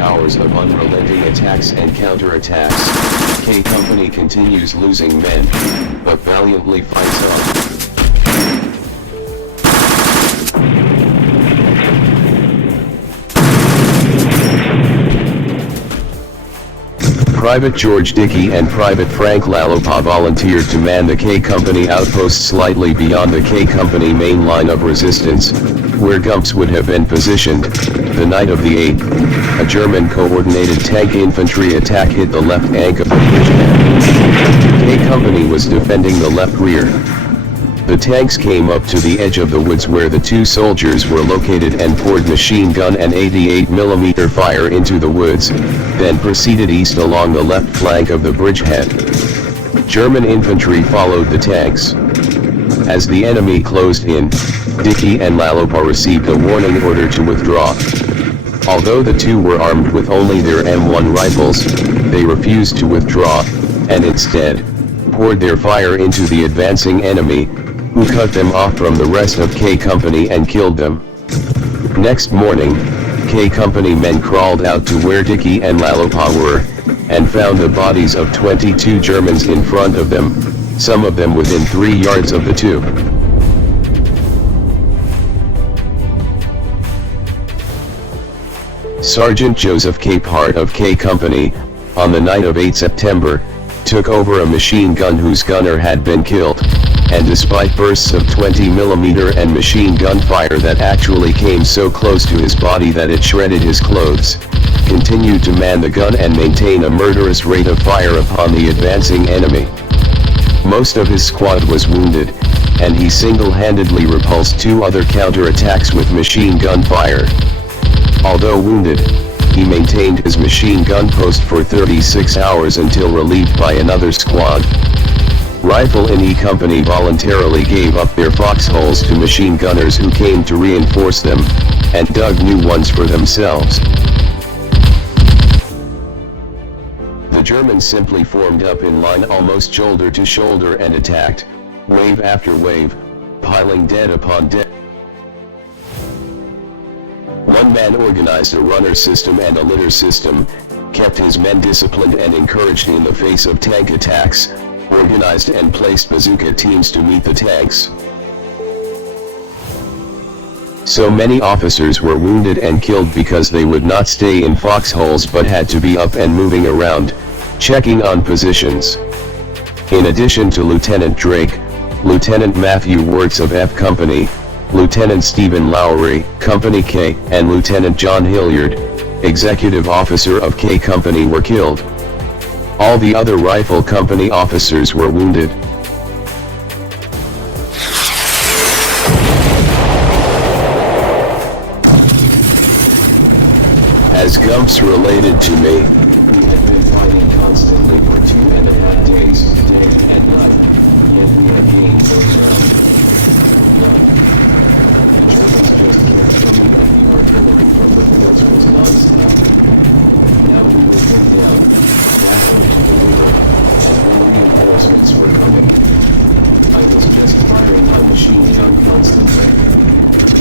hours of unrelenting attacks and counterattacks, K Company continues losing men, but valiantly fights on. Private George Dickey and Private Frank Lalopa volunteered to man the K Company outpost slightly beyond the K Company main line of resistance, where Gumps would have been positioned. The night of the 8th, a German coordinated tank infantry attack hit the left flank of the Bridgehead. K Company was defending the left rear. The tanks came up to the edge of the woods where the two soldiers were located and poured machine gun and 88mm fire into the woods, then proceeded east along the left flank of the Bridgehead. German infantry followed the tanks. As the enemy closed in, Dickey and Lalopa received a warning order to withdraw. Although the two were armed with only their M1 rifles, they refused to withdraw, and instead poured their fire into the advancing enemy, who cut them off from the rest of K Company and killed them. Next morning, K Company men crawled out to where Dickey and Lalopa were, and found the bodies of 22 Germans in front of them, some of them within 3 yards of the two. Sergeant Joseph Capehart of K Company, on the night of 8 September, took over a machine gun whose gunner had been killed, and despite bursts of 20mm and machine gun fire that actually came so close to his body that it shredded his clothes, continued to man the gun and maintain a murderous rate of fire upon the advancing enemy. Most of his squad was wounded, and he single-handedly repulsed 2 other counterattacks with machine gun fire. Although wounded, he maintained his machine gun post for 36 hours until relieved by another squad. Rifle in E Company voluntarily gave up their foxholes to machine gunners who came to reinforce them, and dug new ones for themselves. The Germans simply formed up in line almost shoulder to shoulder and attacked, wave after wave, piling dead upon dead. One man organized a runner system and a litter system, kept his men disciplined and encouraged in the face of tank attacks, organized and placed bazooka teams to meet the tanks. So many officers were wounded and killed because they would not stay in foxholes but had to be up and moving around, checking on positions. In addition to Lieutenant Drake, Lieutenant Matthew Wirtz of F Company, Lieutenant Stephen Lowry, Company K, and Lieutenant John Hilliard, Executive Officer of K Company, were killed. All the other Rifle Company officers were wounded. As Gumps related to me, we had been fighting constantly for 2.5 days, day and night, yet we had gained no ground. The Germans just kept coming and the artillery from the fields was non-stop. Now we were pinned down, blasted to the river, and more reinforcements were coming. I was just firing my machine gun constantly.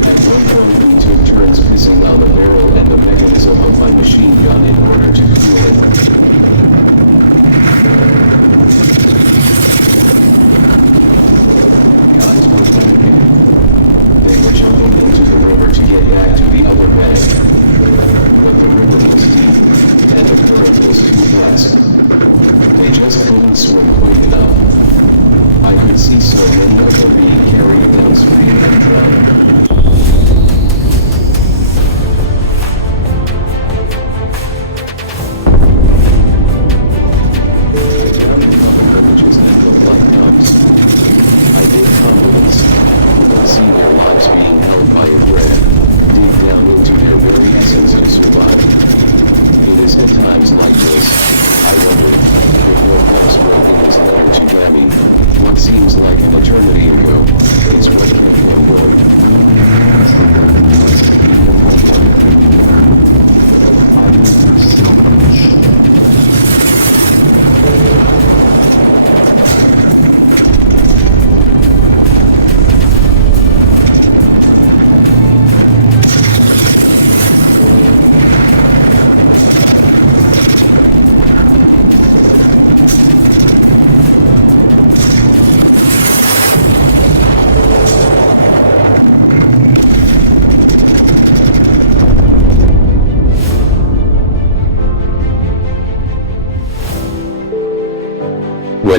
At one point we took turns pissing on the barrel and the mechanism of my machine gun in order to fuel it. Guys were panicking. They were jumping into the river to get back to the other bank. But the river was deep, and the current was too fast. They just couldn't swim quick enough. I could see so many of them being carried downstream and drowned.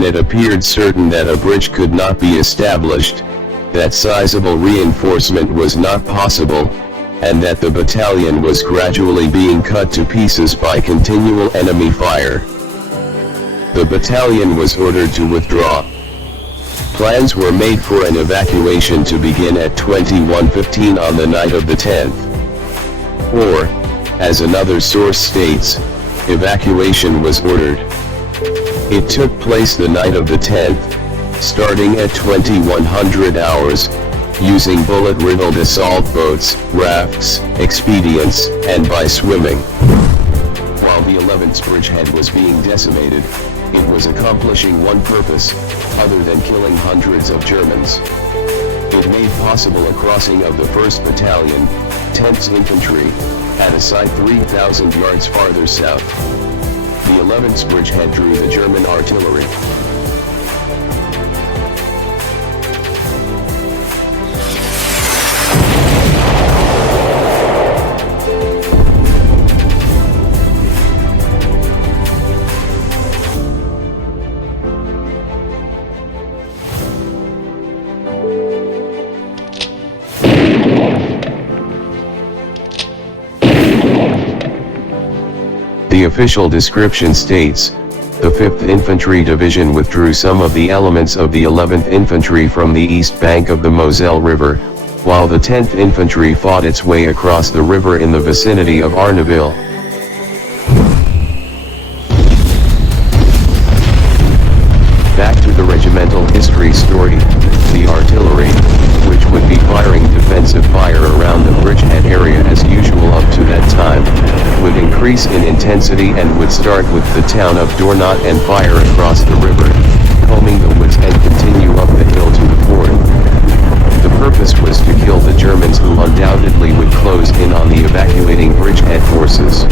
when it appeared certain that a bridge could not be established, that sizable reinforcement was not possible, and that the battalion was gradually being cut to pieces by continual enemy fire. The battalion was ordered to withdraw. Plans were made for an evacuation to begin at 21:15 on the night of the 10th. Or, as another source states, evacuation was ordered. It took place the night of the 10th, starting at 2100 hours, using bullet-riddled assault boats, rafts, expedients, and by swimming. While the 11th Bridgehead was being decimated, it was accomplishing one purpose, other than killing hundreds of Germans. It made possible a crossing of the 1st Battalion, 10th Infantry, at a site 3,000 yards farther south. The 11th Bridgehead drew the German artillery. The official description states, the 5th Infantry Division withdrew some of the elements of the 11th Infantry from the east bank of the Moselle River, while the 10th Infantry fought its way across the river in the vicinity of Arneville. Back to the regimental history story, the artillery, which would be firing defensive fire around the Bridgehead area as usual up to that time, would increase in intensity and would start with the town of Dornot and fire across the river, combing the woods and continue up the hill to the ford. The purpose was to kill the Germans who undoubtedly would close in on the evacuating Bridgehead forces.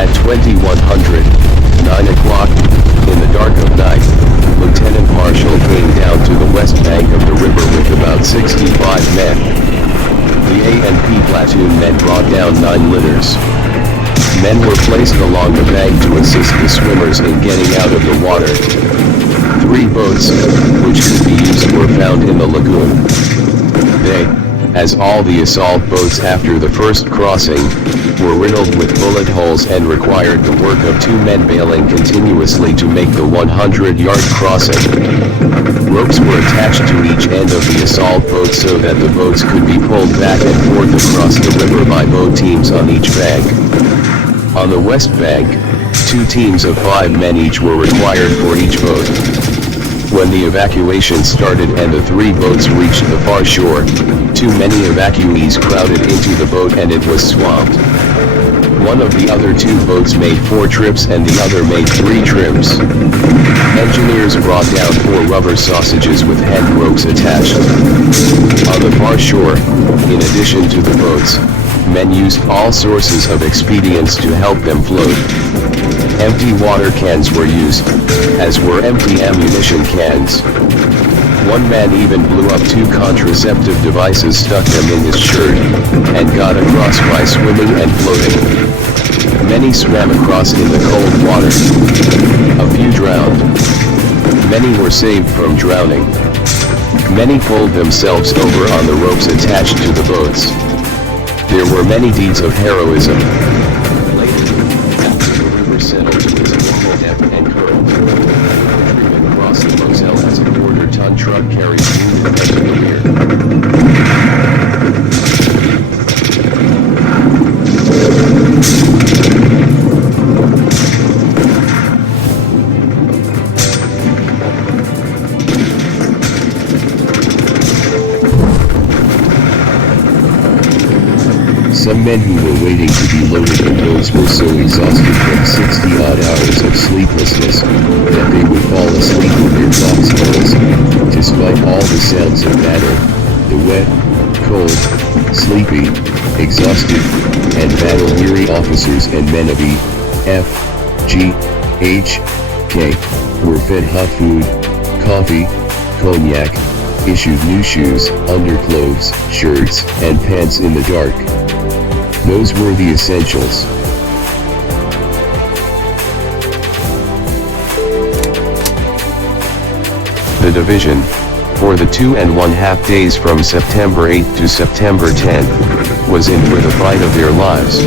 At 2100, 9 o'clock, in the dark of night, Lieutenant Marshall came down to the west bank of the river with about 65 men. The A&P platoon men brought down 9 litters. Men were placed along the bank to assist the swimmers in getting out of the water. 3 boats, which could be used, were found in the lagoon. They, as all the assault boats after the first crossing, were riddled with bullet holes and required the work of 2 men bailing continuously to make the 100-yard crossing. Ropes were attached to each end of the assault boat so that the boats could be pulled back and forth across the river by boat teams on each bank. On the west bank, 2 teams of 5 men each were required for each boat. When the evacuation started and the 3 boats reached the far shore, too many evacuees crowded into the boat and it was swamped. One of the other 2 boats made 4 trips and the other made 3 trips. Engineers brought down 4 rubber sausages with hand ropes attached. On the far shore, in addition to the boats, men used all sources of expedients to help them float. Empty water cans were used, as were empty ammunition cans. One man even blew up 2 contraceptive devices, stuck them in his shirt, and got across by swimming and floating. Many swam across in the cold water. A few drowned. Many were saved from drowning. Many pulled themselves over on the ropes attached to the boats. There were many deeds of heroism. Settled to its normal depth and current. Infantrymen across the Moselle as a quarter-ton truck carried wounded men to the rear. Some men who were waiting to be loaded in boats were so exhausted from 60-odd hours of sleeplessness that they would fall asleep in their foxholes, despite all the sounds of battle, the wet, cold, sleepy, exhausted, and battle-weary officers and men of E, F, G, H, K, were fed hot food, coffee, cognac, issued new shoes, underclothes, shirts, and pants in the dark. Those were the essentials. The division, for the 2.5 days from September 8th to September 10th, was in for the fight of their lives.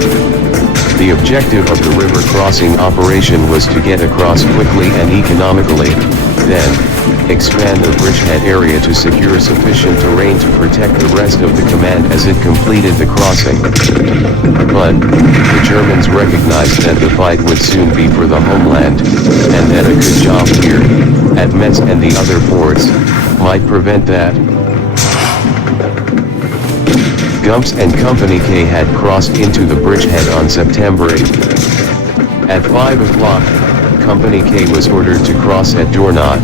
The objective of the river crossing operation was to get across quickly and economically, then, expand the Bridgehead area to secure sufficient terrain to protect the rest of the command as it completed the crossing. But, the Germans recognized that the fight would soon be for the homeland, and that a good job here, at Metz and the other ports, might prevent that. Gumps and Company K had crossed into the Bridgehead on September 8. At 5 o'clock, Company K was ordered to cross at Dornot.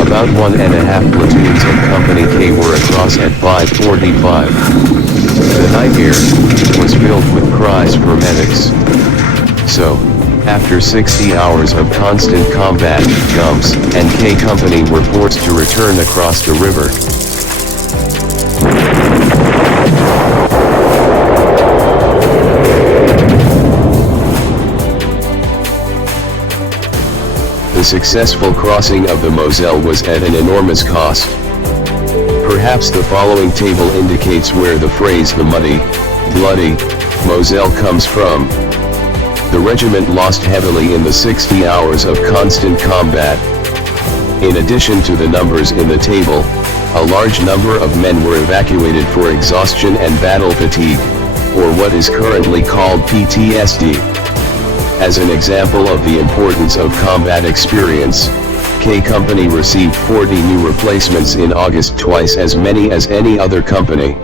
About 1.5 platoons of Company K were across at 5:45. The night air was filled with cries for medics. So, after 60 hours of constant combat, Gumps and K Company were forced to return across the river. The successful crossing of the Moselle was at an enormous cost. Perhaps the following table indicates where the phrase "the muddy, bloody Moselle" comes from. The regiment lost heavily in the 60 hours of constant combat. In addition to the numbers in the table, a large number of men were evacuated for exhaustion and battle fatigue, or what is currently called PTSD. As an example of the importance of combat experience, K Company received 40 new replacements in August, twice as many as any other company.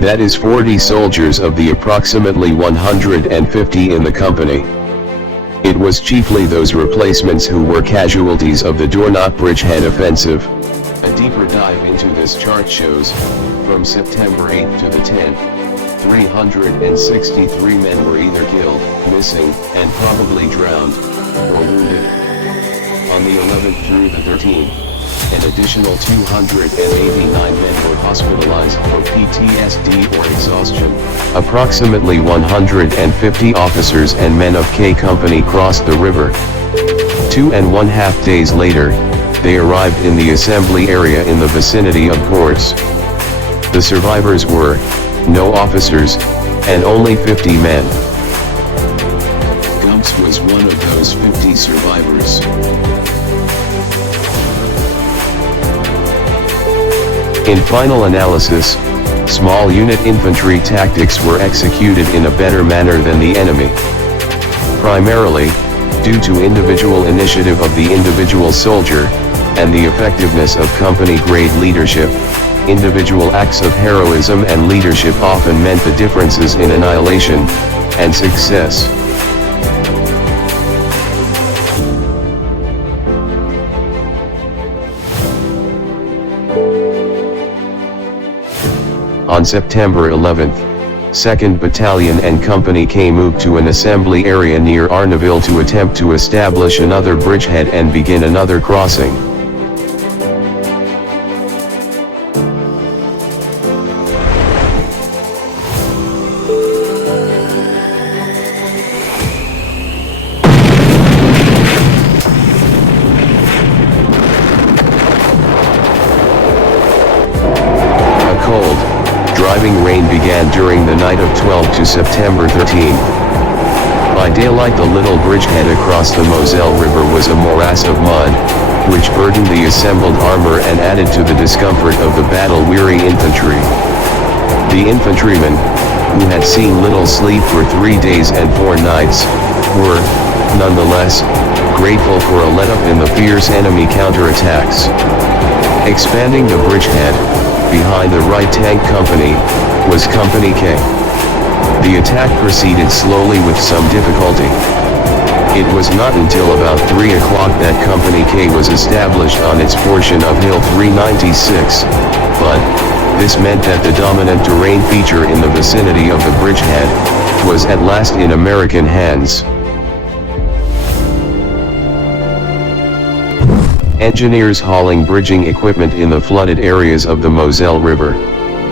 That is 40 soldiers of the approximately 150 in the company. It was chiefly those replacements who were casualties of the Dornot Bridgehead offensive. A deeper dive into this chart shows, from September 8th to the 10th, 363 men were either killed, missing, and probably drowned, or wounded. On the 11th through the 13th, an additional 289 men were hospitalized for PTSD or exhaustion. Approximately 150 officers and men of K Company crossed the river. 2.5 days later, they arrived in the assembly area in the vicinity of Gorz. The survivors were no officers, and only 50 men. Gumps was one of those 50 survivors. In final analysis, small unit infantry tactics were executed in a better manner than the enemy. Primarily, due to individual initiative of the individual soldier, and the effectiveness of company-grade leadership. Individual acts of heroism and leadership often meant the differences in annihilation and success. On September 11th, 2nd Battalion and Company K moved to an assembly area near Arnaville to attempt to establish another bridgehead and begin another crossing. Driving rain began during the night of 12 to September 13. By daylight the little bridgehead across the Moselle River was a morass of mud, which burdened the assembled armor and added to the discomfort of the battle-weary infantry. The infantrymen, who had seen little sleep for 3 days and 4 nights, were, nonetheless, grateful for a let-up in the fierce enemy counterattacks. Expanding the bridgehead, behind the right tank company, was Company K. The attack proceeded slowly with some difficulty. It was not until about 3 o'clock that Company K was established on its portion of Hill 396, but this meant that the dominant terrain feature in the vicinity of the bridgehead was at last in American hands. Engineers hauling bridging equipment in the flooded areas of the Moselle River.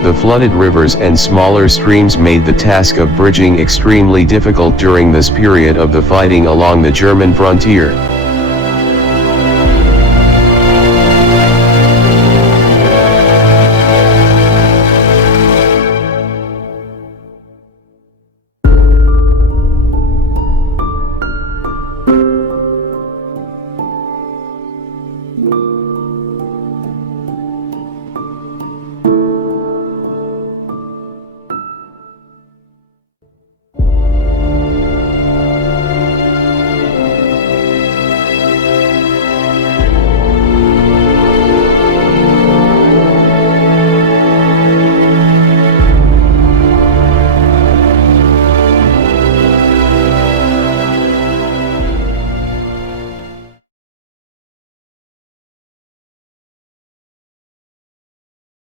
The flooded rivers and smaller streams made the task of bridging extremely difficult during this period of the fighting along the German frontier.